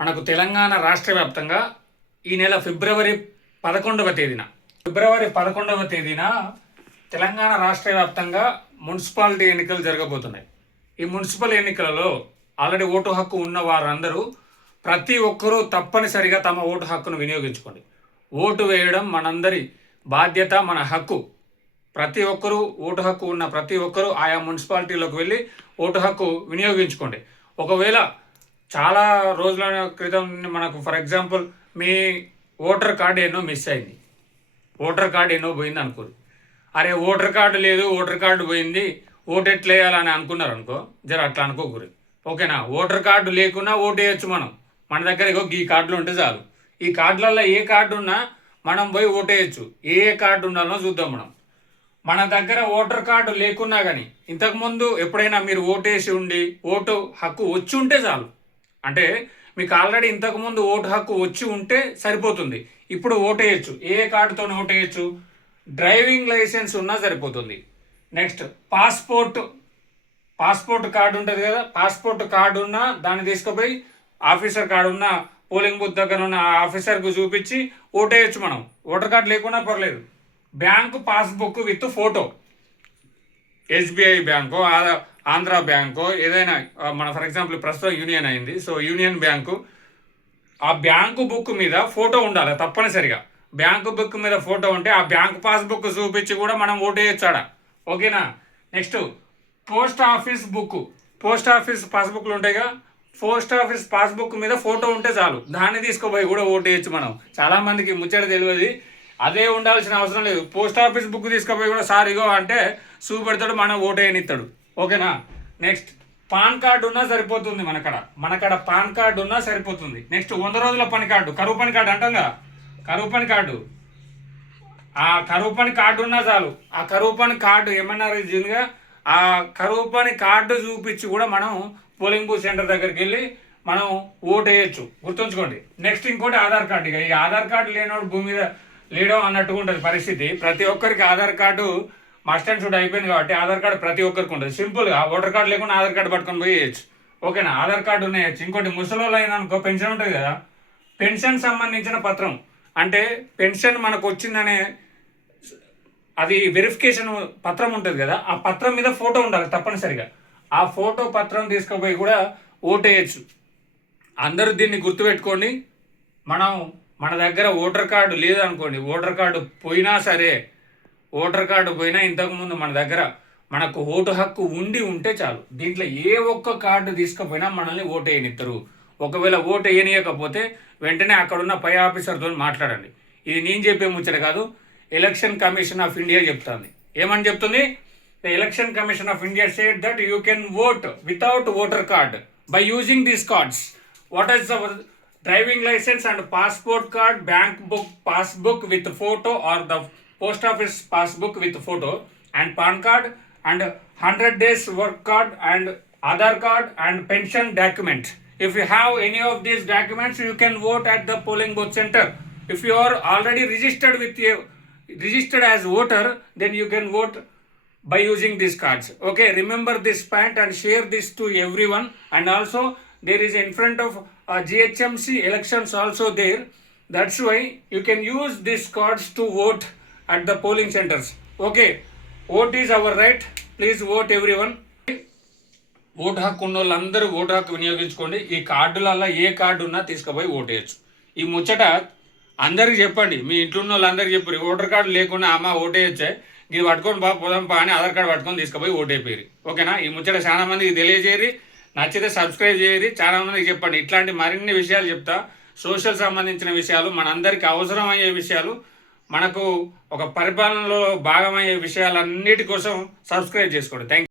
మనకు తెలంగాణ రాష్ట్ర వ్యాప్తంగా ఈ నెల ఫిబ్రవరి 11వ తేదీన తెలంగాణ రాష్ట్ర వ్యాప్తంగా మున్సిపాలిటీ ఎన్నికలు జరగబోతున్నాయి. ఈ మున్సిపల్ ఎన్నికలలో ఆల్రెడీ ఓటు హక్కు ఉన్న వారందరూ ప్రతి ఒక్కరూ తప్పనిసరిగా తమ ఓటు హక్కును వినియోగించుకోండి. ఓటు వేయడం మనందరి బాధ్యత, మన హక్కు. ప్రతి ఒక్కరూ ఓటు హక్కు ఉన్న ప్రతి ఒక్కరూ ఆయా మున్సిపాలిటీలోకి వెళ్ళి ఓటు హక్కు వినియోగించుకోండి. ఒకవేళ చాలా రోజుల క్రితం మనకు for example me voter card ఎన్నో మిస్ అయింది, ఓటర్ కార్డు ఎన్నో పోయింది అనుకోరు. అరే ఓటర్ కార్డు లేదు, ఓటర్ కార్డు పోయింది, ఓటు ఎట్లా వేయాలని అనుకున్నారు అనుకో, జర అట్లా అనుకోకూరి. ఓకేనా? ఓటర్ కార్డు లేకున్నా ఓటు వేయచ్చు. మన దగ్గర ఈ కార్డులు ఉంటే చాలు. ఈ కార్డులలో ఏ కార్డు ఉన్నా మనం పోయి ఓటు వేయచ్చు. ఏ కార్డు ఉండాలో చూద్దాం. మన దగ్గర ఓటర్ కార్డు లేకున్నా కానీ ఇంతకుముందు ఎప్పుడైనా మీరు ఓటేసి ఉండి ఓటు హక్కు వచ్చి ఉంటే చాలు. అంటే మీకు ఆల్రెడీ ఇంతకుముందు ఓటు హక్కు వచ్చి ఉంటే సరిపోతుంది. ఇప్పుడు ఓటేయచ్చు. ఏ కార్డుతో ఓటేయచ్చు? డ్రైవింగ్ లైసెన్స్ ఉన్నా సరిపోతుంది. నెక్స్ట్ పాస్పోర్ట్ కార్డు ఉంటుంది కదా, పాస్పోర్ట్ కార్డు ఉన్నా దాన్ని తీసుకుపోయి ఆఫీసర్ కార్డు ఉన్న పోలింగ్ బూత్ దగ్గర ఉన్న ఆఫీసర్కు చూపించి ఓటేయచ్చు. ఓటర్ కార్డు లేకున్నా పర్లేదు. Bank passbook with photo, SBI bank, Andhra bank, ఏదైనా మన ఫర్ ఎగ్జాంపుల్ ప్రస్తుతం యూనియన్ అయింది, సో యూనియన్ బ్యాంకు, ఆ బ్యాంకు బుక్ మీద ఫోటో ఉండాలి తప్పనిసరిగా. బ్యాంకు బుక్ మీద ఫోటో ఉంటే ఆ బ్యాంకు పాస్బుక్ చూపించి కూడా మనం ఓటేయచ్చాడా. ఓకేనా? నెక్స్ట్ పోస్ట్ ఆఫీస్ పాస్బుక్లు ఉంటాయిగా, పోస్ట్ ఆఫీస్ పాస్బుక్ మీద ఫోటో ఉంటే చాలు. దాన్ని తీసుకుపోయి కూడా ఓటేయచ్చు. చాలామందికి ముచ్చట తెలియదు, అదే ఉండాల్సిన అవసరం లేదు. పోస్ట్ ఆఫీస్ బుక్ తీసుకుపోయి కూడా సార్ ఇగో అంటే చూపెడతాడు, మనం ఓటేయనిస్తాడు. ఓకేనా? నెక్స్ట్ పాన్ కార్డు ఉన్నా సరిపోతుంది. మనకడ పాన్ కార్డు ఉన్నా సరిపోతుంది. నెక్స్ట్ 100 రోజుల పని కార్డు, కరువు పని కార్డు అంటాం కదా, కరువు పని కార్డు, ఆ కరువు పని కార్డు ఉన్నా చాలు. ఆ కరువు పని కార్డు ఏమన్నారు రీజన్గా, ఆ కరువు పని కార్డు చూపించి కూడా మనం పోలింగ్ బూత్ సెంటర్ దగ్గరికి వెళ్ళి మనం ఓటు వేయచ్చు. గుర్తుంచుకోండి. నెక్స్ట్ ఇంకోటి ఆధార్ కార్డు. ఇక ఈ ఆధార్ కార్డు లేనోడు భూమి మీద లేడం అన్నట్టుగా ఉంటుంది పరిస్థితి. ప్రతి ఒక్కరికి Aadhaar card must and should అయిపోయింది కాబట్టి ఆధార్ కార్డు ప్రతి ఒక్కరికి ఉంటుంది. సింపుల్గా ఓటర్ కార్డు లేకుండా ఆధార్ కార్డు పట్టుకొని పోయి వేయచ్చు. ఓకేనా? ఆధార్ కార్డు ఉన్నాయచ్చు. ఇంకోటి ముసలోళ్ళు అయినా అనుకో, పెన్షన్ ఉంటుంది కదా, పెన్షన్ సంబంధించిన పత్రం, అంటే పెన్షన్ మనకు వచ్చిందనే అది వెరిఫికేషన్ పత్రం ఉంటుంది కదా, ఆ పత్రం మీద ఫోటో ఉండాలి తప్పనిసరిగా. ఆ ఫోటో పత్రం తీసుకుపోయి కూడా ఓటేయచ్చు. అందరూ దీన్ని గుర్తుపెట్టుకోండి. మన దగ్గర ఓటర్ కార్డు లేదనుకోండి, ఓటర్ కార్డు పోయినా సరే, ఓటర్ కార్డు పోయినా ఇంతకుముందు మన దగ్గర మనకు ఓటు హక్కు ఉంటే చాలు. దీంట్లో ఏ ఒక్క కార్డు తీసుకుపోయినా మనల్ని ఓటు వేయనిస్తారు. ఒకవేళ ఓటు వేయనీయకపోతే వెంటనే అక్కడున్న పై ఆఫీసర్తో మాట్లాడండి. ఇది నేను చెప్పే ముచ్చట కాదు, ఎలక్షన్ కమిషన్ ఆఫ్ ఇండియా చెప్తుంది. ఏమని చెప్తుంది? The election commission of India said that you can vote without voter card by using these cards. What is the driving license and passport card, bank book passbook with photo or the post office passbook with photo, and PAN card and 100 days work card and Aadhaar card and pension document. If you have any of these documents, you can vote at the polling booth center. If you are already registered as voter, then you can vote by using these cards. Okay, remember this point and share this to everyone. And also there is in front of GHMC elections also there. That's why you can use these cards to vote at the polling centers. Okay, vote is our right. Please vote everyone. Vote హక్కు ఉన్న వాళ్ళందరూ vote హక్కు వినియోగించుకోండి. ఈ కార్డులలో ఏ card ఉన్నా తీసుకుపోయి ఓటేయచ్చు. ఈ ముచ్చట అందరికి చెప్పండి. మీ ఇంట్లో ఉన్న వాళ్ళందరికీ చెప్పారు, ఓటర్ కార్డు లేకుండా అమ్మ ఓటేయచ్చే, ఇది పట్టుకొని పోదాం అని ఆధార్ కార్డు పట్టుకొని తీసుకుపోయి ఓటైపోయి. ఓకేనా? ఈ ముచ్చట చాలా మందికి తెలియజేయరి, నచ్చితే సబ్స్క్రైబ్ చేయరి, చాలా మందికి చెప్పండి. ఇట్లాంటి మరిన్ని విషయాలు చెప్తా, సోషల్ సంబంధించిన విషయాలు, మనందరికీ అవసరమయ్యే విషయాలు, మనకు ఒక పరిపాలనలో భాగమయ్యే విషయాలన్నిటి కోసం సబ్స్క్రైబ్ చేసుకోండి. Thank you.